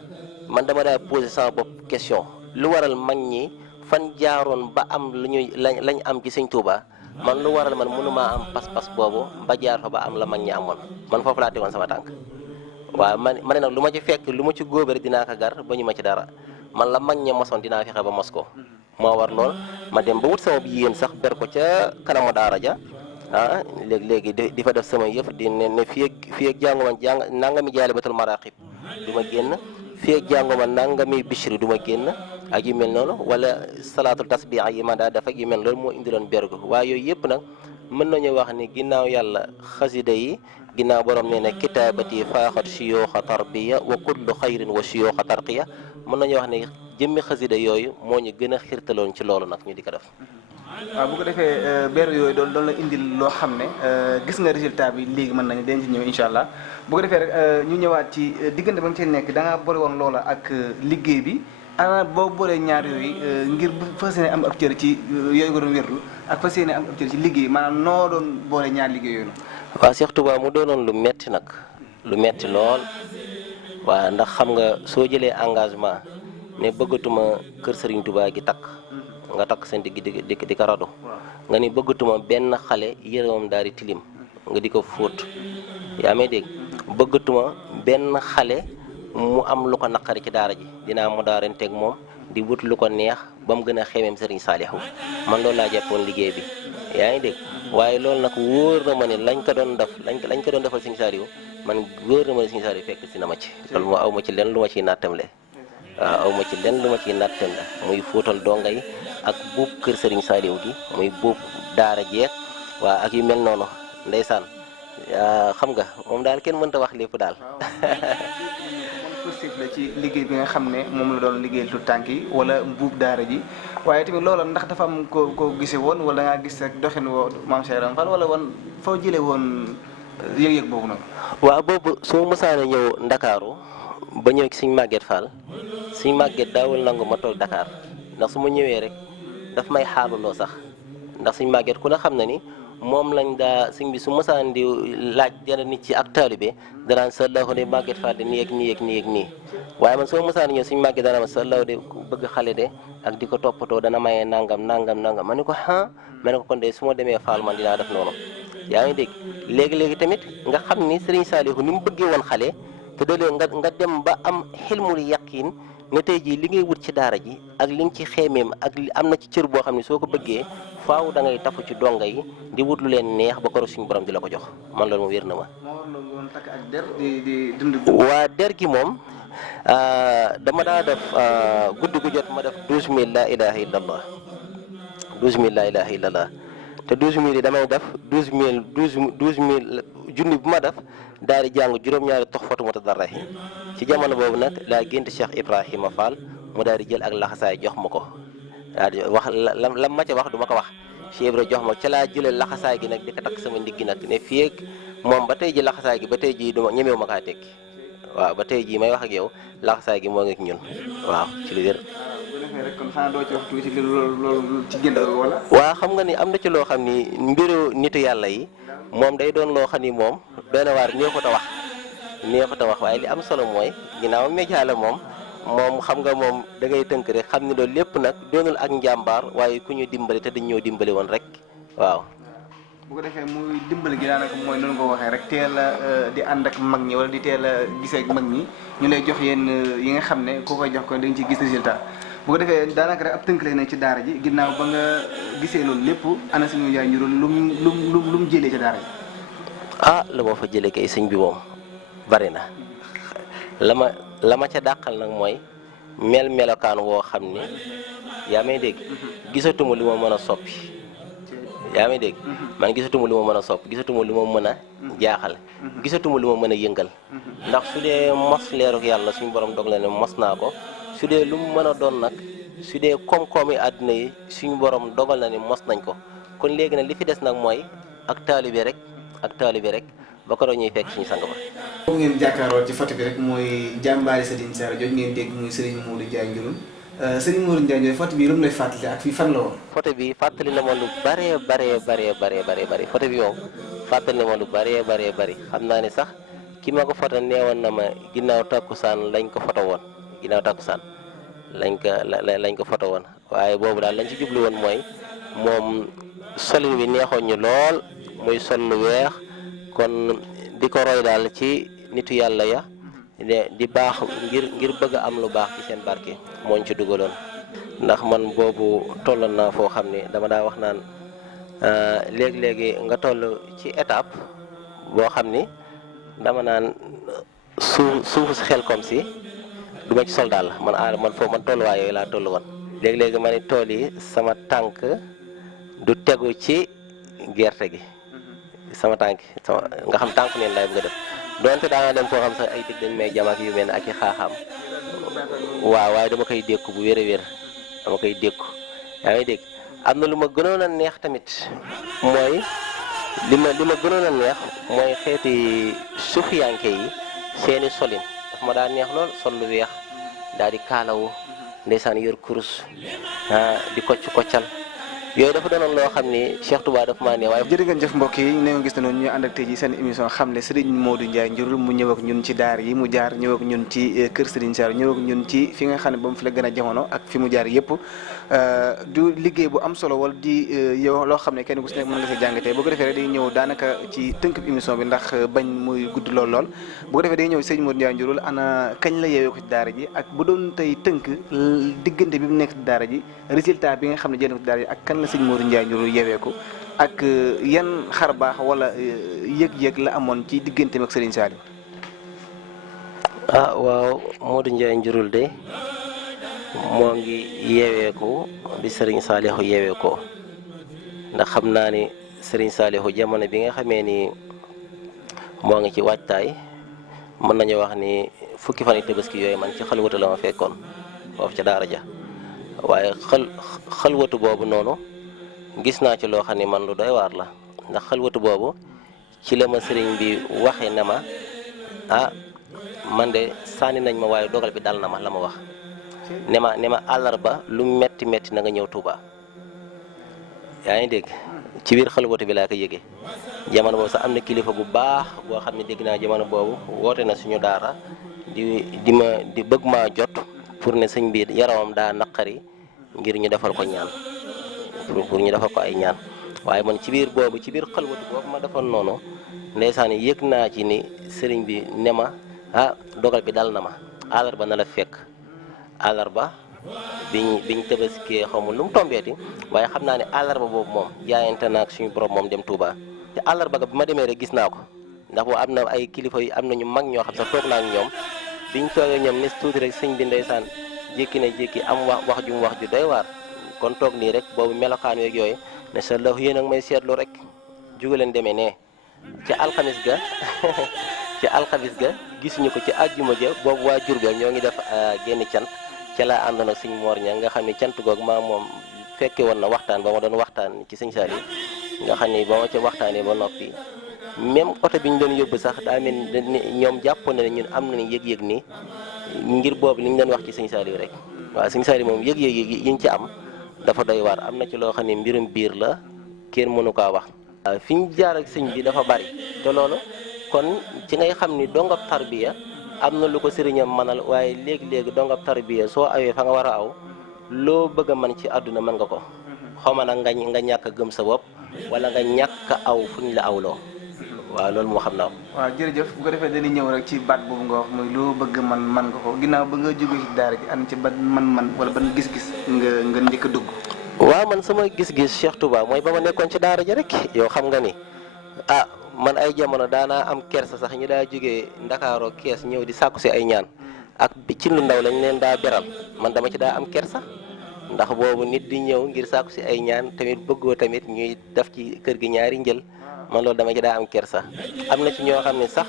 man dama daa posé sama bopp question lu waral mag ñi fan jaaroon ba am lañ am ci Sëñ Tuubaa man lu waral man mënumaa am pas-pas boobu ba jaar fa ba am la mag ñi amoon man foofu laa tegoon sama tànk waaw ma ne nag lu ma ci fekk lu ma ci góobe rek dinaa ko gar ba ñu ma ci dara man la mag ña mosoon dinaa fexe ba mos ko moo war lool ma dem ba wut sama bi yéen sax ber ko ca kanamu daara ja léegi di fa def sama yëf di ne fii ak jànguma nangami jaalibatul maraqib du ma génn fii ak jànguma nangami bichri du ma génn ak yu mel noonu wala salaatul tasbih yi ma daa def ak yu mel loolu moo indiloon bergu waaye yooyu yëpp nag mën nañu wax ni ginnaaw yàlla xasida yi ginnaaw borom nee na kitaabati faaxat siyooxa tarbiya wa kullu xayrin wa siyooxa tarqiya mën nañu wax ne jëmmi xasida yooyu moo ñu gën a xirtaloon ci loolu nag ñu di ko def. waaw bu ko defee beru yooyu doon la indil loo xam ne gis nga résultat bi léegi mën nañu den ci ñëw incha allah bu ko defee rek ñu ñëwaat ci diggante ba nga cee nekk da ngaa boole woon loola ak liggéey bi ana boo boolee ñaar yooyu ngir fas yéene am ab cër ci yooyu nga doon wérdu ak fas yéene am ab cër ci liggéey maanaam noo doon boole ñaar liggéey yooyu noonu. waaw Cheikh Touba mu doonoon lu metti nag lu metti lool waaw ndax xam nga soo jëlee engagement ne bëggatuma kër Serigne Touba gi takk nga takk seen di ko rado nga ni bëggatuma benn xale yërëmam daal di tilim nga di ko fóot yaa may dégg bëggatuma benn xale mu am lu ko naqari ci daara ji dinaa mu daaranteeg moom di wut lu ko neex ba mu gën a xemeem Serigne Saliou man loolu laa jàppoon liggéey bi yaa ngi dégg waaye loolu nag wóor na ma ne lañ ko doon defal Serigne Saliou man wóor na ma ne Serigne Saliou fekk si na ma ci loolu moo aw ma ci lenn lu ma ciy nattamle waaw aw ma ci lenn lu ma ciy nattamle muy fóotal donga yi ak buub kër Serigne Saliou gi muy buub daara jeeg waa ak yu mel noonu ndeysaan xam nga moom daal kenn mënta wax lépp daal positif la ci liggéey bi nga xam ne moom la doon liggéeyal tout tànk yi wala mbuub daara ji waaye tamit loola ndax dafa am ko gisee woon wala da ngaa gis rek doxin woo maam Cheikh Ibra Fall wala woon foo jëlee woon yëg-yëg boobu noonu. waaw boobu soo mësaana ñëw Ndakaaru ba ñëw ci Sëñ Maguette Fall Sëñ Maguette daawul nangu ma toog Dakar ndax su ma ñëwee rek daf may xaalaloo sax ndax Sëñ Maguette ku ne xam na ni moom lañ daa sëñ bi su mësaan di laaj dara nit ci ak taalibe danaan sallahu de Maguette Fall de nii ak nii ak nii ak nii waaye man soo mësaan ñëw Sëñ Maguette dana ma sallahu de bëgg xale de ak di ko toppatoo dana mayee nangam ma ne ko ma ne ko kon de su ma demee Fall man dinaa def noonu yaa ngi dégg léegi tamit nga xam ni Serigne Saliou ni mu bëggee woon xale te doole nga dem ba am xilmul yaqin ne tey jii li ngay wut ci daara ji ak li nga ci xeemeem ak am na ci cër boo xam ne soo ko bëggee faaw da ngay tafu ci donga yi di wut lu leen neex ba ko suñu borom di la ko jox man loolu moom wér na ma. waa der gi moom dama daa def guddi gu jot ma def 12000 laa ilaha illallah 12000 laa ilaha illallah te 12000 yi damay def 12000 junni bu ma def daal di jàng juróom-ñaari toxfatu mutadarrihin ci jamono boobu nag laa gént Cheikh Ibrahima Fall mu daal di jël ak laxasaay jox ma ko daal di wax la ma ca wax du ma ko wax Cheikh Ibra jox ma ca laa jëlee laxasaay gi nag di ko takk sama ndiggi nag ne fii ak moom ba tey ji laxasaay gi ba tey ji duma ñemewu ma kaa tekki waaw ba tey jii may wax ak yow laxasaay gi moo ngi ak ñun waaw ci lu wér. kon xanaa doo ci wax tuuti loolu ci gént wala. waaw xam nga ni am na ci loo xam ni mbiru nitu yàlla yi moom day doon loo xam ni moom benn waar neexut a wax waaye li am solo mooy ginnaaw média la moom xam nga moom da ngay tënk rek xam ni loolu lépp nag doonul ak njàmbaar waaye ku ñu dimbali te dañ ñoo dimbali woon rek waaw. bu ko defee muy dimbali gi daanaka mooy noonu ko waxee rek teel a di ànd ak mag ñi wala di teel a gisee ak mag ñi ñu lay jox yenn yi nga xam ne koo koy jox ko dañ ciy gis résultat bu ko defee daanaka rek ab tënk lay nekk ci daara ji ginnaaw ba nga gisee loolu lépp ana Sëñ Modou Ndiaye Njurul lu mu jëlee ci daara ji. la ma fa jëlee kay sëñ bi moom bari na la ma ca dàqal nag mooy melokaan woo xam ni yaa may dégg gisatuma li ma mën a soppi. yaa may dégg man gisatuma li ma mën a sopp gisatuma li ma mën a jaaxal gisatuma li ma mën a yëngal ndax su dee mos leeruk yàlla suñu borom dog la ne mos naa ko su dee lu mu mën a doon nag su dee koom-koomi àdduna yi suñu borom dogal na ni mos nañ ko kon léegi nag li fi des nag mooy ak taalibe rek ba ko ñuy fekk suñu sang ba. foofu ngeen jàkkaaroo ci photo bi rek mooy jàmbaari Serigne Saliou jooju ngeen dégg muy Serigne Modou Ndiaye Njurul Serigne Modou Ndiaye Njurul photo bi lu mu lay fàttali ak fii fan la woon. photo bi fàttali na ma lu bëree photo bi moom fàttali na ma lu bëree xam naa ne sax ki ma ko photo neewoon na ma ginnaaw takkusaan lañ ko photo woon lañ ko photo woon waaye boobu daal lañ ci jublu woon mooy moom solin bi neexoon ñu lool muy sol lu weex kon di ko roy daal ci nitu yàlla ya di baax ngir bëgg a am lu baax ci seen barke mooñ ci dugaloon ndax man boobu tolloon naa foo xam ne dama daa wax naan léegi-léegi nga toll ci étape boo xam ni dama naan suufu si xel comme si du ma ci sol daal man foofu man tolluwaay yooyu laa toll woon léegi-léegi ma ni tool yi sama tànk du tegu ci gerte gi sama tànk nga xam tànk neen laay bëgg a def donte daana dem foo xam sax ay dëgg dañ may jam ak yu mel ne ak i xaaxaam waaw waaye dama koy dékku bu wér dama koy dékku yaa ngi dégg am na lu ma gënoon a neex tamit mooy li ma gënoon a neex mooy xeeti sufiyanke yi seeni solin daf ma daa neex lool sol lu weex daal di kaalawu ndeysaan yor kurus di koccal yooyu dafa doonoon loo xam ni Cheikh Touba daf maa ne waaye. jërë ngeen jëf mbokk yi ne nga gis noonu ñu ànd ak tey ji seen émission xamle Serigne Modou Ndiaye Njurul mu ñëw ak ñun ci daar yi mu jaar ñëw ak ñun ci kër Serigne Saliou ñëw ak ñun ci fi nga xam ne ba mu fi la gën a jamono ak fi mu jaar yëpp du liggéey bu am solo wala di yow loo xam ne kenn ku si nekk mën nga see jàngatee boo ko defee rek day ñëw daanaka ci tënk émission bi ndax bañ muy gudd lool bu ko defee day ñëw Serigne Modou Ndiaye Njurul ana kañ la yeewee ko ci daara ji ak bu doon tey tënk diggante bi mu nekk ci daara ji résultat bi nga xam ne jënd ko ci daara ji ak kan la Serigne Modou Ndiaye Njurul yeewee ko ak yan xar baax wala yëg-yëg la amoon ci digganteem ak Serigne Saliou. waaw Modou Ndiaye Njurul de moo ngi yeeweeku bi Serigne Saliou yeeweekoo ndax xam naa ni Serigne Saliou jamono bi nga xamee ni moo ngi ci waajtaay mën nañu wax ni fukki fan yi tabaski yooyu man ci xalwatu la ma fekkoon foofu ca daara ja waaye xalwatu boobu noonu gis naa ci loo xam ne man lu doy waar la ndax xalwatu boobu ci la ma sëriñ bi waxee ne ma man de sànni nañ ma waaye dogal bi dal na ma la ma wax ne ma àllarba lu metti na nga ñëw Touba yaa ngi dégg ci biir xalwatu bi laa ko yëgee jamono boobu sax am na kilifa bu baax boo xam ne dégg naa jamono boobu woote na suñu daara di bëgg maa jot pour ne sëñ bi yaramam daa naqari ngir ñu defal ko ñaan pour ñu defal ko ay ñaan waaye man ci biir xalwatu boobu ma defoon noonu ndeysaan yëg naa ci ni sëriñ bi ne ma dogal bi dal na ma àllarba na la fekk àllarba biñ tabaskee xamul lu mu tombeeti waaye xam naa ne àllarba boobu moom jaayante naa ak suñu borom moom dem Touba te àllarba ga bi ma demee rek gis naa ko ndax boo am na ay kilifa yu am na ñu mag ñoo xam sax toog naa ak ñoom biñ toogee ñoom nes tuuti rek sëñ bi ndeysaan jékki na jékki am wax ju mu wax ju doy waar kon toog nii rek boobu melokaan yeeg yooyu ne sa la yéen a ngi may seetlu rek jugaleen demee ne ca alxamis ga gisuñu ko ci àjjuma ja boobu waa Jurbel ñoo ngi def génn cant ca laa àndoon ak sëñ Mor Ña nga xam ne cant googu maa moom fekke woon na waxtaan ba ma doon waxtaan ci sëñ Saliou nga xam ne ba ma ca waxtaanee ba noppi même oto bi ñu doon yóbbu sax daa mel ni ñoom jàppoon na ne ñun am nañu yëg-yëg ni ngir boobu li ñu doon wax ci sëñ Saliou rek waaw sëñ Saliou moom yëg-yëg yi ñu ci am dafa doy waar am na ci loo xam ne mbirum biir la kenn mënu kaa wax. fi ñu jaar ak sëñ bi dafa bari te loolu kon ci ngay xam ni dongab tarbiya am na lu ko sëriñam manal waaye léegi-léegi dongab tarbiya soo awee fa nga war a aw loo bëgg a mën ci àdduna mën nga ko xaw ma nag nga ñàkk a gëm sa bopp wala nga ñàkk a aw fu ñu la awloo waaw loolu moo xam naa ko. waaw jërëjëf bu ko defee dañuy ñëw rek ci baat boobu nga wax muy loo bëgg man nga ko ginnaaw ba nga jóge ci daara ji am ci ban man wala ban gis-gis nga njëkk a dugg. waaw man sama gis-gis Cheikh Touba mooy ba ma nekkoon ci daara ji rek yow xam nga ni man ay jamono daanaa am kersa sax ñu daa jógee Ndakaaroo Kees ñëw di sàkku si ay ñaan ak ci lu ndaw lañ leen daa beral man dama ci daa am kersa ndax boobu nit di ñëw ngir sàkku si ay ñaan tamit bëggoo tamit ñuy def ci kër gi ñaari njël man loolu dama ci daa am kersa am na ci ñoo xam ne sax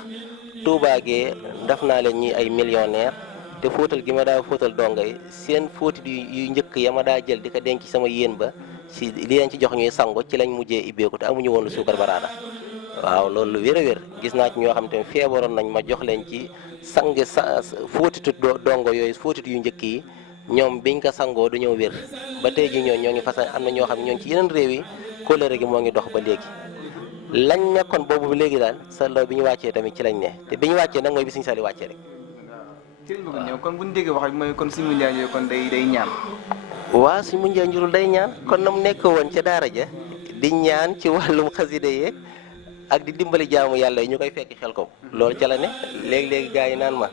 Touba gee def naa leen ñi ay millionnaire te fóotal gi ma daa fóotal dongay seen fóotit yu njëkk ya ma daa jël di ko denc sama yéen ba si li leen ci jox ñuy sango ci lañ mujjee ibbeeku te amuñu woon lu suukar baraada waaw loolu lu wér a wér gis naa ci ñoo xam te ne feebaroon nañ ma jox leen ci fóotitu dongo yooyu fóotit yu njëkk yi ñoom biñ ko sangoo dañoo wér ba tey ji ñoo ngi fas am na ñoo xam ne ñoo ngi ci yeneen réew yi kóllëre gi moo ngi dox ba léegi lañ nekkoon boobu ba léegi daal sa law bi ñu wàccee tamit ci lañ ne te bi ñu wàccee nag mooy bi Sëñ Saliou wàccee rek. ci lañ bëgg ñëw kon bu ñu déggee wax mooy kon Sëñ Moundiaye Njurul kon day ñaan. waaw Sëñ Moundiaye Njurul day ñaan kon na mu nekk woon ca daara ja di ñaan ci wàllum xasida yeeg ak di dimbali jaamu yàlla yi ñu koy fekk xel ko loolu ca la ne léegi-léegi gars yi naan ma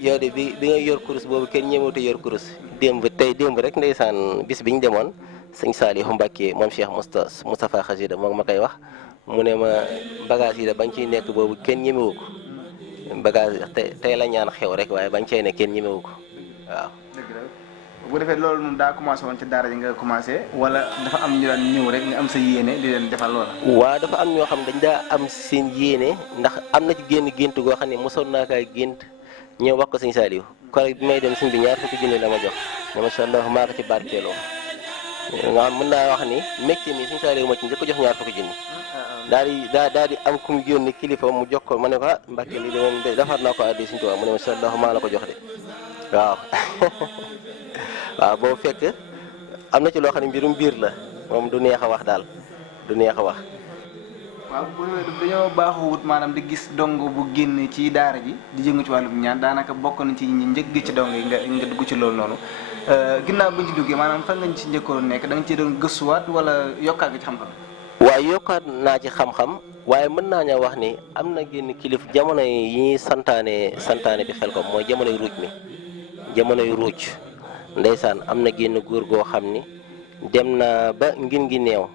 yow de bi nga yor kurus boobu kenn ñëwatu yor kurus démb rek ndeysaan bis bi ñu demoon sëñ Saliou Mbacké moom Cheikh Moustapha Xasida moom ma koy wax mu ne ma bagage yi da bañ ciy nekk boobu kenn ñemewu ko bagage tey la ñaan xew rek waaye bañ cay ne kenn ñemewu ko waaw. dëgg la bu defee loolu noonu daa commencé woon ci daara ji nga commencé wala dafa am ñu daan ñëw rek nga am sa yéene di leen defal loola. waaw dafa am ñoo xam dañ daa am seen yéene ndax am na ci gént goo xam ne mosoon naa kaa gént ñëw wax ko sëñ Saliou kon bi may dem sëñ bi ñaar fukki junni la ma jox ne macha allah maa ko ci barkeeloo nga xam mën naa wax ni métier mi sëñ Saliou ma ci njëkk jox ñaar fukki junni daal di am ku mu yónni kilifa mu jox ko ma ne ko Mbàkke lii de moom defar naa ko addi sëñ Tuubaa mu ne macha allah maa la ko jox de waaw waaw boobu fekk am na ci loo xam ne mbirum biir la moom du neex a wax daal du neex a wax. waaw bu dañoo baaxoo wut maanaam di gis dongo bu génn ci daara ji di jëngu ci wàllum ñaan daanaka bokk na ci ñi njëkk ci dongo yi nga dugg ci loolu noonu ginnaaw bi ñu ci duggee maanaam fan nga ci njëkkoon nekk da nga ci doon gëstuwaat wala yokkaat nga ci xam-xam. waaye yokkaat naa ci xam-xam waaye mën naa ñoo wax ni am na génn kilif jamono yi ñuy santaane bi xel ko mooy jamonoy ruuj mi jamonoy ruuj ndeysaan am na génn góor goo xam ni dem na ba ngin gi neew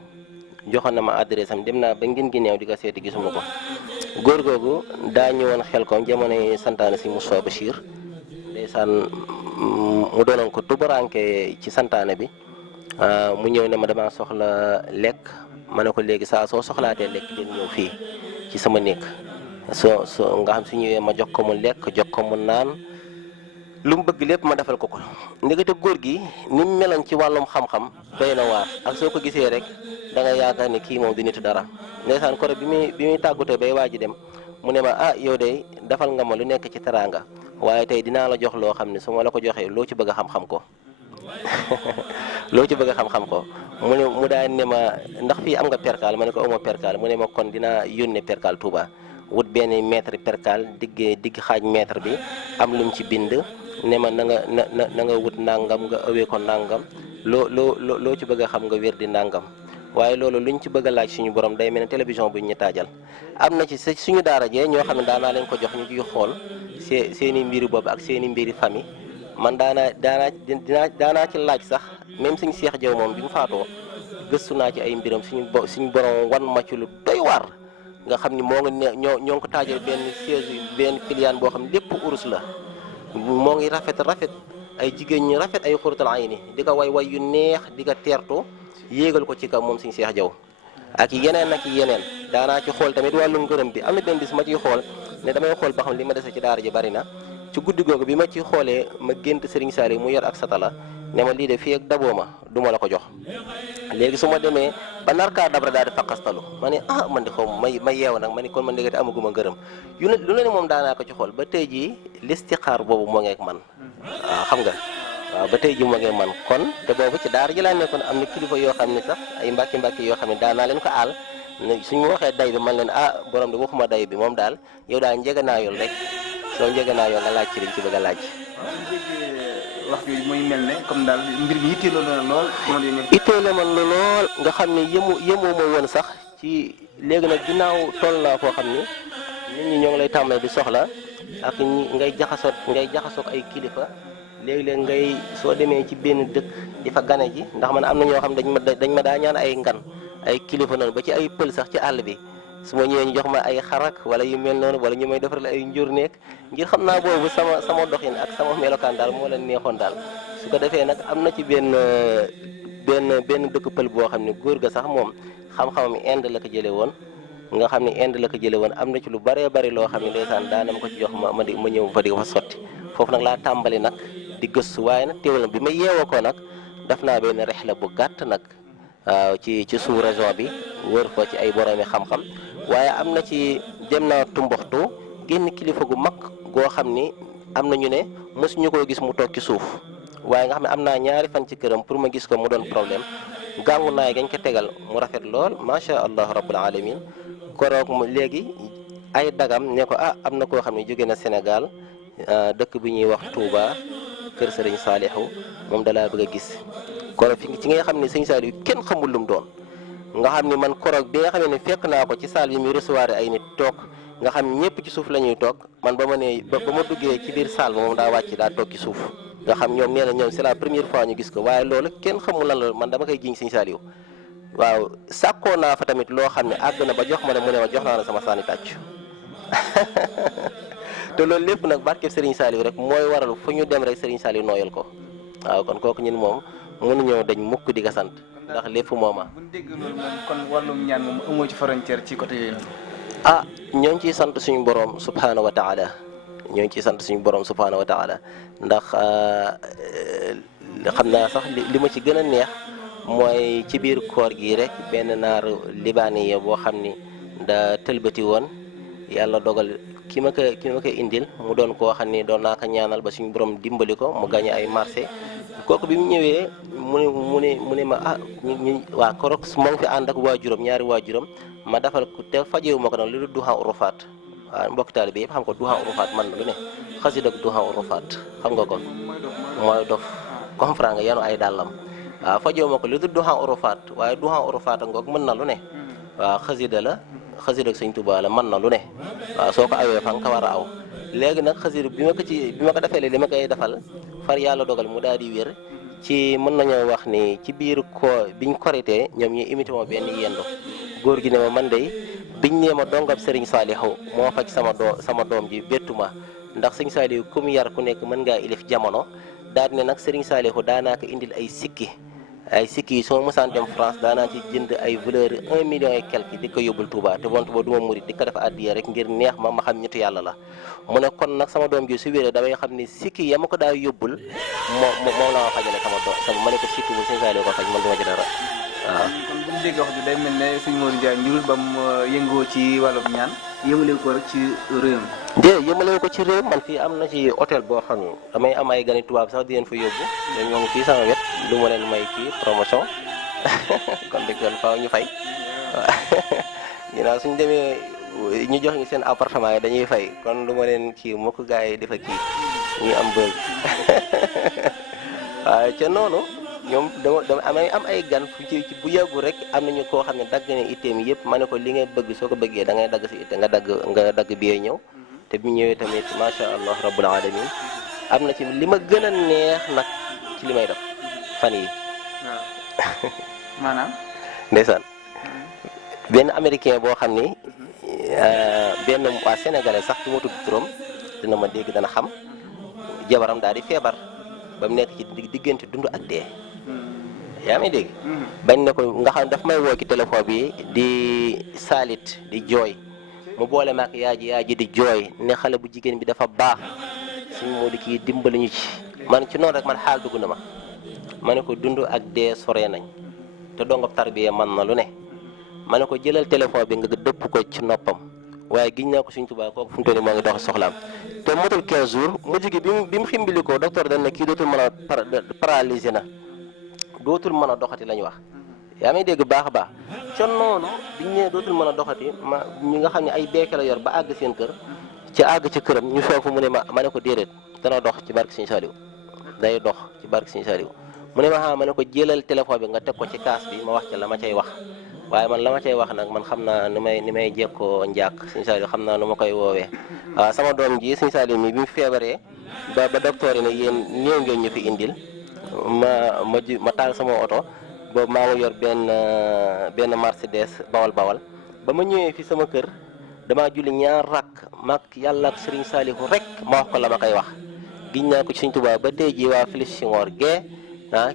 joxoon na ma adresse am dem naa ba ngin gi neew di ko seeti gisuma ko góor googu daa ñëwoon xel ko jamono yi santaane si Moussa Bachir ndeysaan mu doonoon ko tubaranke ci santaane bi mu ñëw ne ma dama soxla lekk ma ne ko léegi saa soo soxlaatee lekk den ñëw fii ci sama néeg soo nga xam su ñëwee ma jox ko mu lekk jox ko mu naan lu mu bëgg lépp ma defal ko ko ndekete góor gi ni mu meloon ci wàllum xam-xam doy na waar ak soo ko gisee rek da nga yaakaar ne kii moom du nitu dara ndeysaan koro bi muy tàggatoo bay waa ji dem mu ne ma yow de defal nga ma lu nekk ci teraanga waaye tey dinaa la jox loo xam ne su ma la ko joxee loo ci bëgg a xam-xam ko loo ci bëgg a xam-xam ko mu daan ne ma ndax fii am nga perkaal ma ne ko amoo perkaal mu ne ma kon dinaa yónnee perkaal Touba wut benn mètre perkaal digg xaaj mètre bi am lu mu ci bind ne ma na nga wut nangam nga ëwee ko nangam loo ci bëgg a xam nga wér di nangam waaye loolu luñ ci bëgg a laaj suñu borom day mel ne télévision bu ñu taajal am na ci suñu daara jee ñoo xam ne daanaa leen ko jox ñu ciy xool seeni mbiri bopp ak seeni mbiri famille man daanaa ci laaj sax même suñu Seex Jaw moom bi mu faatoo gëstu naa ci ay mbiram suñu borom wan ma ci lu doy waar nga xam ni moo ngi ne ñoo ngi ko taajal benn siège benn piliyaan boo xam ne lépp urus la moo ngi rafet ay jigéen ñi rafet ay xurutal ayni di ko way yu neex di ko teertu yéegal ko ci kaw moom suñu Seex Jaw ak yeneen daanaa ci xool tamit wàllu ngërëm bi am na benn bis ma ciy xool ne damay xool ba xam li ma dese ci daara ji bari na ci guddi googu bi ma ci xoolee ma gént Serigne Saliou mu yor ak satala ne ma lii de fii ak daboo ma du ma la ko jox léegi su ma demee ba narkaa dabra daal di faqastalu ma ne man di xaw ma yeew nag ma ne kon man ndekete amaguma ngërëm lu ne moom daanaa ko ci xool ba tey jii listixaar boobu moo ngeek man waaw xam nga waaw ba tey ji moo ngeek man kon te boobu ci daara ji laa nekkoon am na kilifa yoo xam ne sax ay mbàkki yoo xam ne daanaa leen ko aal suñu waxee day bi man leen borom de waxuma day bi moom daal yow daal njëganaayool rek soo njëganaayool nga laaj ci liñ ci bëgg a laaj. wax bi muy mel ne comme daal mbir mi yitteeloo na lool. itteele man la lool nga xam ne yemoo ma woon sax ci léegi nag ginnaaw toll naa foo xam ni nit ñi ñoo ngi lay tàmbale di soxla ak ngay jaxasoog ay kilifa léegi-léeg ngay soo demee ci benn dëkk di fa gane ji ndax man am na ñoo xam dañ ma daa ñaan ay ngan ay kilifa noonu ba ci ay pël sax ci àll bi su ma ñëwee ñu jox ma ay xarak wala yu mel noonu wala ñu may defaral ay njur nekk ngir xam naa boobu sama doxin ak sama melokaan daal moo leen neexoon daal su ko defee nag am na ci benn dëkk pël boo xam ne góor ga sax moom xam-xamam Inde la ko jëlee woon nga xam ne Inde la ko jëlee woon am na ci lu bëree bëri loo xam ne ndeysaan daana ma ko ci jox ma ñëw fa di ko fa sotti foofu nag laa tàmbali nag di gëstu waaye nag teewul nag bi ma yeewoo ko nag def naa benn rexla bu gàtt nag waaw ci sous région bi wër ko ci ay boroomi xam-xam waaye am na ci dem naa Tumbuxtu génn kilifa gu mag goo xam ni am na ñu ne mosuñu koo gis mu toog ci suuf waaye nga xam ne am naa ñaari fan ci këram pour ma gis ko mu doon problème gàngu naay gañ ko tegal mu rafet lool macha allah rabbul alamin koroog mu léegi ay dagam ne ko am na koo xam ne jóge na Sénégal dëkk bi ñuy wax Touba kër Sëriñ Saalihu moom dalaa bëgg a gis koroog fi ci nga xam ne Sëriñ Saalihu kenn xamul lu mu doon nga xam ni man koroog bi nga xam ne fekk naa ko ci salle bi muy recevoir ay nit toog nga xam ñëpp ci suuf la ñuy toog man ba ma duggee ci biir salle ba moom daa wàcc daa toog ci suuf nga xam ñoom nee na ñoom c'est la première fois ñu gis ko waaye loolu kenn xamul lan la man dama koy jiñ Sëriñ Saalihu waaw sàkkoo naa fa tamit loo xam ne àgg na ba jox ma ne mu ne ma jox naa la sama sànni tàcc te loolu lépp nag barkeb Serigne Saliou rek mooy waral fu ñu dem rek Serigne Saliou nooyal ko waaw kon kooku ñun moom mënuñoo dañ mukk di ko sant ndax lépp mooma. bu ñu dégg loolu moom kon wàllum ñaan moom amoo ci frontière ci côté yooyu noonu. ñoo ngi ciy sant suñu borom subhaanahu wa taala ñoo ngi ciy sant suñu borom subhaanahu wa taala ndax xam naa sax li ma ci gën a neex mooy ci biir koor gi rek benn naaru libaani boo xam ni da tëlbati woon yàlla dogal ki ma ko indil mu doon koo xam ni doon naa ko ñaanal ba suñu borom dimbali ko mu gañe ay marché kooku bi mu ñëwee mu ne ma waa korok moo ngi fi ànd ak waajuram ñaari waajuram ma defal ko te fajewu ma ko nag lu dul duha urufaat waaw mbokk taalibe bi yëpp xam ko duha urufaat man na lu ne xasida ak duha urufaat xam nga ko mooy dof comprendre nga yanu ay dàllam waaw fajewu ma ko lu dul duha urufaat waaye duha urufaat ngoog mën na lu ne waaw xasida la xasida ak Sëñ Tuubaa la mën na lu ne waaw soo ko awee fa nga ko war a aw léegi nag xasida bi ma ko defee li ma koy defal far yàlla dogal mu daal di wér ci mën nañoo wax ni ci biir biñ koritee ñoom ñu imité ma benn yendu góor gi ne ma man de biñ nee ma dongab Serigne Saliou moo faj sama doom ji bettu ma ndax Serigne Saliou ku mu yar ku nekk mën ngaa ilif jamono daal ne nag Serigne Saliou daanaa ko indil ay sikki yi soo mësaan dem France daanaa ci jënd ay valeur 1 million et quelque di ko yóbbul Touba te wontu ba du ma murit di ko def addiya rek ngir neex ma xam ñitu yàlla la mu ne kon nag sama doom ji su wéree damay xam ne sikki ya ma ko daa yóbbul moom la ma fajale sama ma ne ko sikki bu Serigne Saliou ko faj man duma ci dara waaw. kon bu ñu déggee wax ji day mel ne sëñ Modou Ndiaye njurul ba mu yëngoo ci wàllum ñaan yëmale ko rek ci réew mi. yëmale ko ci réew man fii am na ci hôtel boo xam ne damay am ay gani tubaab sax di leen fa yóbbu ñoom ñoo ngi fii sama wet lu ma leen may kii promotion kon dëgg yàlla faaw ñu fay waaw ginnaaw suñ demee ñu jox ñu seen appartement yi dañuy fay kon lu ma leen kii moo ko gars yi dafa kii ñu am bëgg waaye ca noonu. ñoom dama am ay gan bu yàggu rek am nañu koo xam ne dagg na itteem yëpp ma ne ko li ngay bëgg soo ko bëggee da ngay dagg si itte nga dagg biyee ñëw te bi ñëwee tamit macha allah rabbul alamin am na ci li ma gën a neex nag ci li may def fan yi maanaam ndeysaan benn américain boo xam ni benn waa sénégalais sax ci ma tudd turam dina ma dégg dana xam jabaram daal di feebar ba mu nekk ci diggante dund ak dee yaa may dégg bañ ne ko nga xam daf may woo ci téléphone bi di saalit di jooy mu boole maak yaa ji di jooy ne xale bu jigéen bi dafa baax suñu moo di kii dimbali ñu ci man ci noonu rek man xaal dugg na ma ne ko dund ak dee sore nañ te dongab tarbiya man na lu ne ma ne ko jëlal téléphone bi nga dëpp ko ci noppam waaye giñ naa ko suñ Tuubaa kooku fu mu toll nii moo ngi dox soxlaam te motul 15 jours mujj gi bi mu ximbili ko docteur dañ ne kii dootul mën a paralysé na dootul mën a doxati la ñu wax yaa may dégg baax a baax ca noonu biñ ñëwee dootul mën a doxati ma ñi nga xam ne ay beeke la yor ba àgg seen kër ci àgg ci këram ñu foofu mu ne ma ne ko déedéet dana dox ci barke Sëñ Saliou day dox ci barke Sëñ Saliou mu ne ma ne ko jëlal téléphone bi nga teg ko ci kaas bi ma wax ca la ma cay wax waaye man la ma cay wax nag man xam naa ni may jekkoo njàkk Sëñ Saliou xam naa nu ma koy woowee waaw sama doom ji Sëñ Saliou mi bi mu feebaree ba docteur yi ne yéen ñëw ngeen ñu fi indil ma taal sama oto boobu maa ngi yor benn Mercedes bawal ba ma ñëwee fi sama kër damaa julli ñaar rakk mag yàlla ak Serigne Saliou rek ma wax ko la ma koy wax giñ naa ko ci Sëñ Tuubaa ba tey jii waa Félix Senghor gee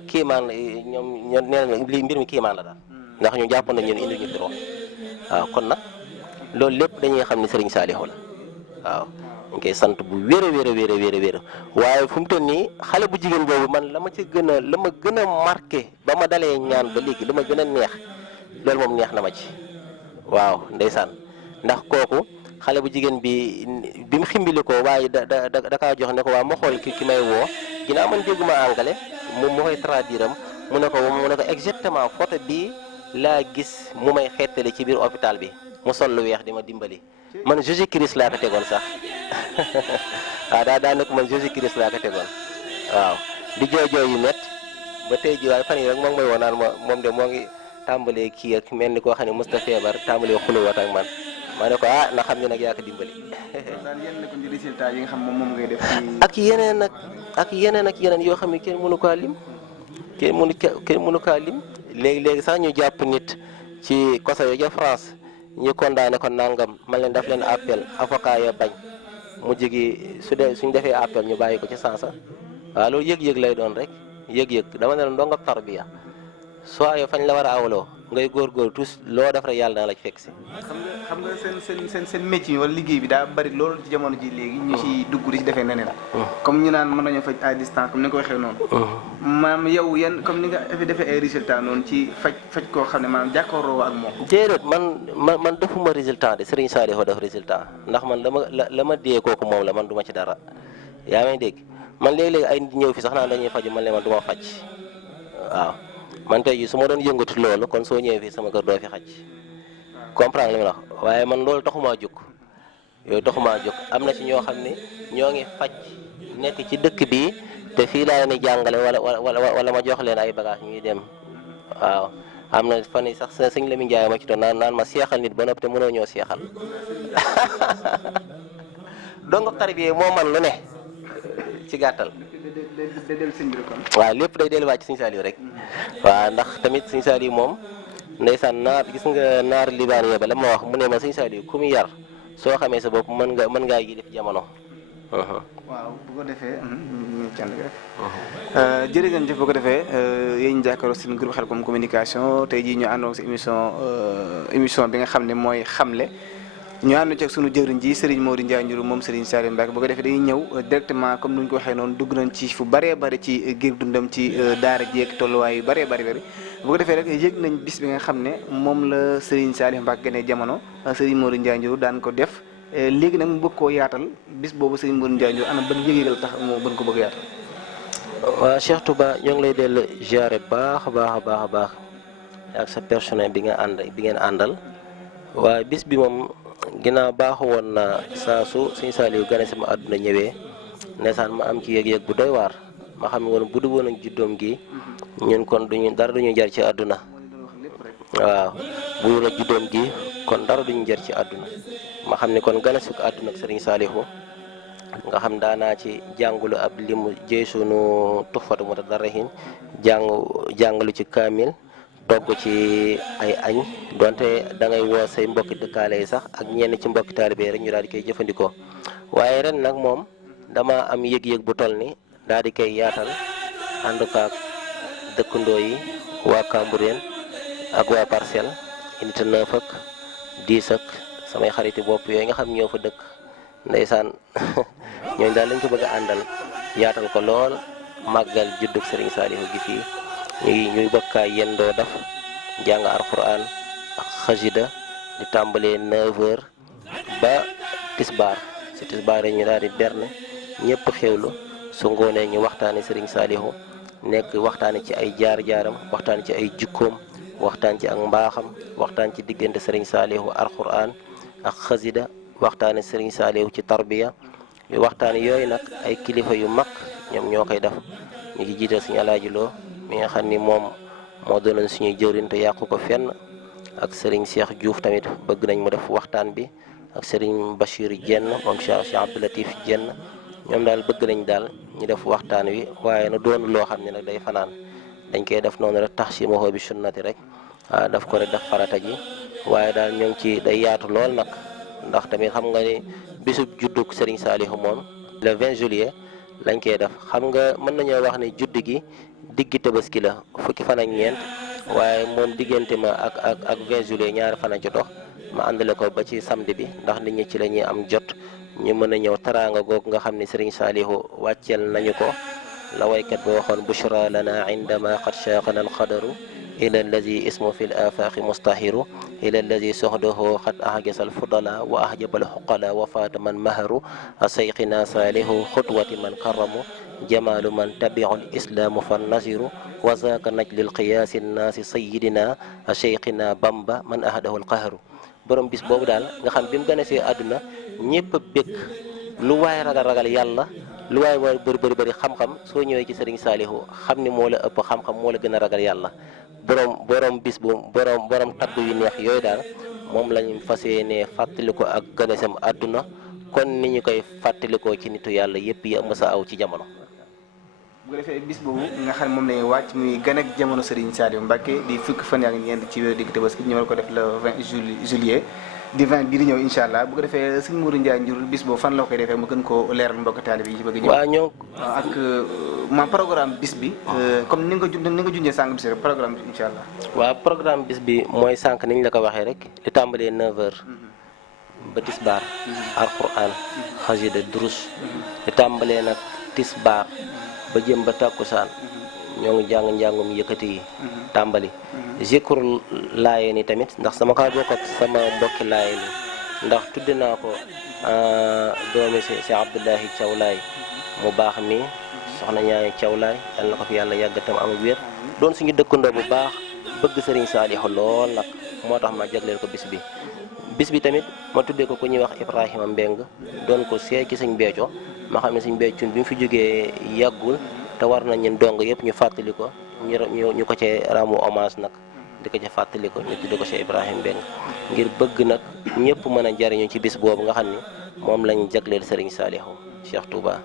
kiimaan ñoom nee na li mbir mi kiimaan la daal ndax ñu jàpp nañ ñun indi ñu fi waaw kon nag loolu lépp dañuy xam ne Serigne Saliou la waaw ñu koy sant bu wér a wér waaye fu mu toll nii xale bu jigéen boobu man la ma gën a marqué ba ma dalee ñaan ba léegi la ma gën a neex loolu moom neex na ma ci waaw ndeysaan ndax kooku xale bu jigéen bi mu ximbili ko waaye da kaa jox ne ko waa ma xool ki may woo ginnaaw man dégguma anglais moom mu koy traduire am mu ne ko exactement photo bii laa gis mu may xettali ci biir hôpital bi mu sol lu weex di ma dimbali man Jésus Christ laa ko tegoon sax waaw daa nekk man Jésus Christ laa ko tegoon waaw di jooy yu métti ba tey ji waaye fan yi rek moo ngi may woo naan moom de moo ngi tàmbalee kii ak mel ni koo xam ne mos na feebar tàmbalee xuluwaat ak man ma ne ko na xam ne nag yaa ko dimbali. daal yéen nekk ci résultat yi nga xam moom ngay def ak yeneen yoo xam ne kenn mënu kaa lim kenn mënu kaa lim léegi sax ñu jàpp nit ci kosa yo ja France ñu condamné ko nangam man leen daf leen appel avocat ya bañ mu jigi suñ defee appel ñu bàyyi ko ci sansa waaw loolu yëg-yëg lay doon rek yëg-yëg dama ne la ndongab tarbiya soo yo fañ la war a awloo ngay góorgóor tous loo def rek yàlla na la ci fekk si. xam nga seen métier wala liggéey bi daa bari loolu ci jamono ji léegi. ñu ci dugg di ci defee neneen. comme ñu naan mën nañoo faj à distance comme ni nga ko waxee noonu. maam yow yan comme ni nga defee ay résultats noonu ci faj koo xam ne maanaam jàkkaarloo ak moom. déedéet man defuma résultat de Serigne Saliou def résultat ndax man la ma dee kooku moom la man du ma ci dara yaa may dégg man léeg-léeg ay nit ñëw fi sax naan dañuy faj man leen man du ma faj waaw. man tey jii su ma doon yëngatu loolu kon soo ñëwee fii sama kër doo fi xaj comprendre li ma wax waaye man loolu taxumaa jóg yooyu taxumaa jóg am na ci ñoo xam ne ñoo ngi faj nekk ci dëkk bi te fii laa leen di jàngale wala ma jox leen ay bagage ñuy dem waaw am na fan yi sax sëñ Lamine Ndiaye ma ci doon naan ma seexal nit ba noppi te mënoo ñoo seexal donc tarbiya moo man lu ne ci gàttal. waaw lépp day delluwaat ci Sëñ Saliou rek waaw ndax tamit Sëñ Saliou moom ndeysaan naar gis nga naar libaan ba la ma wax mu ne ma Sëñ Saliou ku mu yar soo xamee sa bopp mën ngaa yi def jamono. waaw bu ko defee jërëjëf bu ko defee yéen jàkkaarloo seen groupe Khelcom communication tey jii ñu àndoon si émission bi nga xam ne mooy xamle ñu ànd ci ak sunu jëwriñ ji Serigne Modou Ndiaye Ndiourou moom Serigne Saliou Mbacke bu ko defee dañuy ñëw directement comme nuñ ko waxee noonu dugg nañ ci fu bëree bëri ci giir dundam ci daara jeeg tolluwaay yu bëree bëri bu ko defee rek yëg nañ bis bi nga xam ne moom la Serigne Saliou Mbacke gane jamono Serigne Modou Ndiaye Ndiourou daan ko def léegi nag mu bëgg koo yaatal bis boobu Serigne Modou Ndiaye Ndiourou ana ban yëg-yëgal tax moo bën ko bëgg yaatal. waaw Cheikh Touba ñoo ngi lay dellu ziare baax a baax ak sa personnel bi ngeen àndal waaye bis bi moom ginnaaw baaxu woon na saa su Sëñ Saliou gane sama àdduna ñëwee ndeysaan ma am ci yëg-yëg bu doy waar ma xam ne woon bu du woon ak juddoom gi ñun kon duñu jar ci àdduna waaw bu woon ak juddoom gi kon dara duñu jar ci àdduna ma xam ne kon gane suk àdduna ak Sëriñ Saliou nga xam daanaa ci jàngulu ab limu jëy sunu tuxfatu mutadarrihin jàngalu ci kaamil togg ci ay añ donte da ngay woo say mbokki dëkkaale yi sax ak ñenn ci mbokki taalibe rek ñu daal di koy jëfandikoo waaye ren nag moom dama am yëg-yëg bu toll ni daal di koy yaatal ànd kaak dëkkandoo yi waa Cambérène ak waa Parcelles unité 9 ak 10 ak samay xariti bopp yooyu nga xam ñoo fa dëkk ndeysaan ñooñu daal lañ ko bëgg a àndal yaatal ko lool màggal juddug Serigne Saliou gi fii ñuy bokkaay yendoo daf jàng alxuraan ak xasida di tàmbalee 9h ba tisbaar si tisbaar ñu daal di berne ñëpp xewlu su ngoonee ñu waxtaane Serigne Saliou nekk waxtaane ci ay jaar-jaaram waxtaan ci ay jikkoom waxtaan ci ak mbaaxam waxtaan ci diggante Serigne Saliou alxuraan ak xasida waxtaane Serigne Saliou ci tarbiya yu waxtaane yooyu nag ay kilifa yu mag ñoom ñoo koy def ñu ngi jiital suñu alaaji Lo mi nga xam ni moom moo doonoon suñuy jëwriñ te yàqu ko fenn ak Serigne Cheikh Diouf tamit bëgg nañ mu def waxtaan bi ak Serigne Bachir Dieng moom Cheikh Abdoulatif Dieng ñoom daal bëgg nañ daal ñu def waxtaan wi waaye na doon loo xam ne nag day fanaan dañ koy def noonu rek tax si mohoo bi sunnati rek waaw daf ko rek def farata ji waaye daal ñoo ngi ci day yaatu lool nag ndax tamit xam nga ni bisub juddug Serigne Saliou moom le 20 juillet lañ koy def xam nga mën nañoo wax ne judd gi diggi tabaski la fukki fan ak ñeent waaye moom diggante ma ak 20 juillet ñaari fan a ci dox ma àndale ko ba ci samedi bi ndax nit ñi ci la ñuy am jot ñu mën a ñëw taraanga googu nga xam ne Serigne Saliou wàcceel nañu ko la waykat bi waxoon bushra lana indama qad shaqana alqadaru ila allazi ismu fi l afaqi mustahiru ila allazi soxdoho qad ahjasa alfudala wa ahjaba alxuqala wa faata man maharu a sayqina Saliou xutwati man karamu jamalu man tabiu lislaamu fan nasiru wa zaaka najlil qiyaasi nnaasi sayidina a cheikhina Bamba man ahadahu alqaharu borom bis boobu daal nga xam bi mu gën a see àdduna ñëpp a bëgg lu waay ragal yàlla lu waay war bëri xam-xam soo ñëwee ci Serigne Saliou xam ni moo la ëpp xam-xam moo la gën a ragal yàlla borom bis bu borom tagg yu neex yooyu daal moom lañu fas yéenee fàttaliku ak gënesam àdduna kon ni ñu koy fàttalikoo ci nitu yàlla yëpp yi mës a aw ci jamono. bu ko defee bis boobu nga xam ne moom lañuy wàcc muy gën ak jamono Serigne Saliou Mbacké di fukki fan ak ñeent ci weeru digg Tabaski ñu war ko def le 20 juillet di 20 bii di ñëw incha allah bu ko defee sëñ Modou Ndiaye Njurul bis boobu fan la koy defee mu gën koo leeral mbokk taalibe yi ci bëgg ñëw. waaw ñoo ak ma programme bis bi comme ni nga junjee sànq bis rek programme bi incha allah. waaw programme bis bi mooy sànq ni ñu la ko waxee rek li tàmbalee 9h ba tisbaar alquran xasida durus li tàmbalee nag tisbaar ba jëm ba tàkkusaan ñoo ngi jàng njàngum yëkkati yi tàmbali zikru laayeen yi tamit ndax sama kaa bokk ak sama mbokki laayeen yi ndax tudde naa ko doomi si Abdoulahi Thiawlaay mu baax mi soxna ñaay Thiawlaay yal na ko fi yàlla yàgg tam am wér doon suñu dëkkandoo bu baax bëgg Serigne Saliou lool nag moo tax ma jagleel ko bis bi tamit ma tuddee ko ku ñuy wax Ibrahima Mbeng doon ko seey ci Sëñ Béthio ma xam ne Sëñ Béthio bi mu fi jógee yàggul te war nañ ñun dong yëpp ñu fàttali ko ñu ko ci ramu hommage nag di ko ci fàttali ko ñu tuddee ko Cheikh Ibrahima Mbeng ngir bëgg nag ñëpp mën a jariñu ci bis boobu nga xam ni moom lañ jagleel Serigne Saliou Cheikh Touba.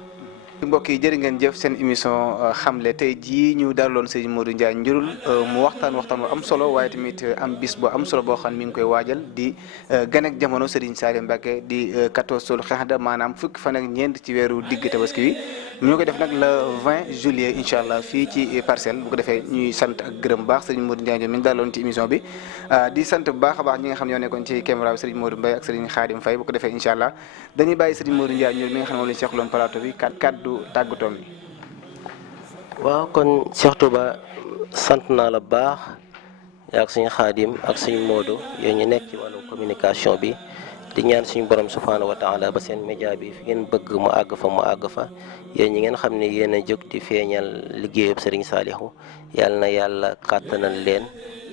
mbokk yi jërë ngeen jëf seen émission xamle tey jii ñu dalaloon sëñ Modou Ndiaye Njurul mu waxtaan bu am solo waaye tamit am bis bu am solo boo xam ne mi ngi koy waajal di gan ak jamono Serigne Saliou Mbacké di 14 Zulhijja maanaam fukki fan ak ñeent ci weeru digg Tabaski wi ñu ko def nag le 20 juillet incha allah fii ci Parcelles bu ko defee ñuy sant ak gërëm baax sëriñ Modou Ndiaye mi ñu dalaloon ci émission bi di sant bu baax a baax ñi nga xam ne ñoo nekkoon ci caméra bi sëriñ Modou Mbaye ak sëriñ Khadim Faye bu ko defee incha allah dañuy bàyyi sëriñ Modou Ndiaye Njurul mi nga xam ne moom lañu seexloon plateau bi kaddu tàggatoom yi. waaw kon Cheikh Touba sant naa la baax ak suñu Khadim ak suñu Modou yooyu ñu nekk ci wàllu communication bi di ñaan suñu borom subhaanahu wa taala ba seen média bi fi ngeen bëgg mu àgg fa yéen ñi ngeen xam ne yéen a jóg di feeñal liggéeyub Serigne Saliou yàlla na yàlla kàttanal leen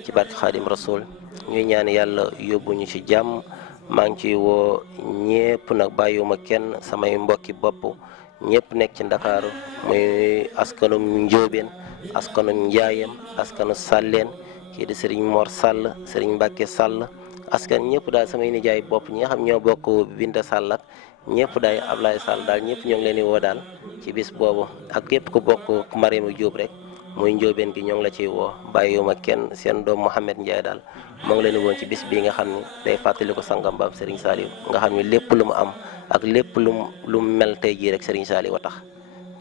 ci barke Khadim Rasoul ñuy ñaan yàlla yóbbuñu ci jàmm maa ngi ciy woo ñépp nag bàyyiwuma kenn samay mbokki bopp ñëpp nekk ci Ndakaaru muy askanum Njóobeen askanum Njaayam askanu Sàlleen kii di Serigne Mor Sall Serigne Mbacke Sall askan ñëpp daal samay nijaay bopp ñi nga xam ñoo bokk Binta Sall ak ñëpp daal Ablaye Sall daal ñëpp ñoo ngi leen di woo daal ci bis boobu ak képp ku bokk Mariama Diop rek muy njóobeen gi ñoo ngi la ciy woo bàyyiwuma kenn seen doom Mouhamed Ndiaye daal moo ngi leen di woon ci bis bii nga xam ni day fàttali ko sangam baam Serigne Saliou nga xam ni lépp lu mu am ak lépp lu mu mel tey jii rek Serigne Saliou a tax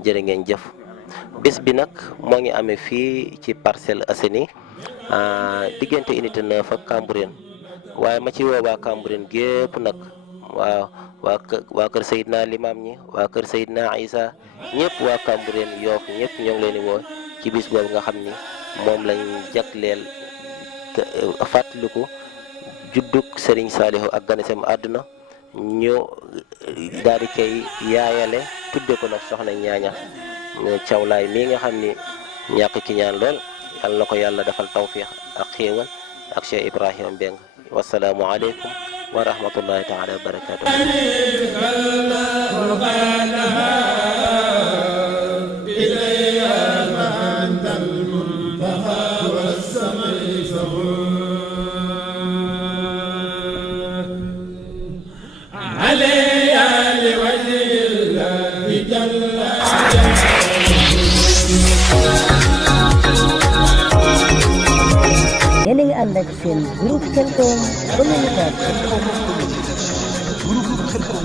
jërë ngeen jëf. bis bi nag moo ngi amee fii ci Parcelles Assainies diggante unité 9 ak Cambérène waaye ma ci woo waa Cambérène gépp nag waaw waa kër Seydina Limam ñi waa kër Seydina Isa ñëpp waa Cambérène Yoff ñëpp ñoo ngi leen di woo ci bis boobu nga xam ni moom lañ jagleel fàttaliku juddug Serigne Saliou ak ganesem àdduna ñu daal di koy yaayale tudde ko nag soxna ñaaña cawlaay mii nga xam ni ñàkk ci ñaan lool yàlla na ko yàlla defal tawfiix ak xéewal ak Cheikh Ibrahima Mbeng wasalaamu aleykum wa rahmatullahi taala wa barakatuh yéen a ngi ànd ak seen groupe Khelcom communication. Groupe Khelcom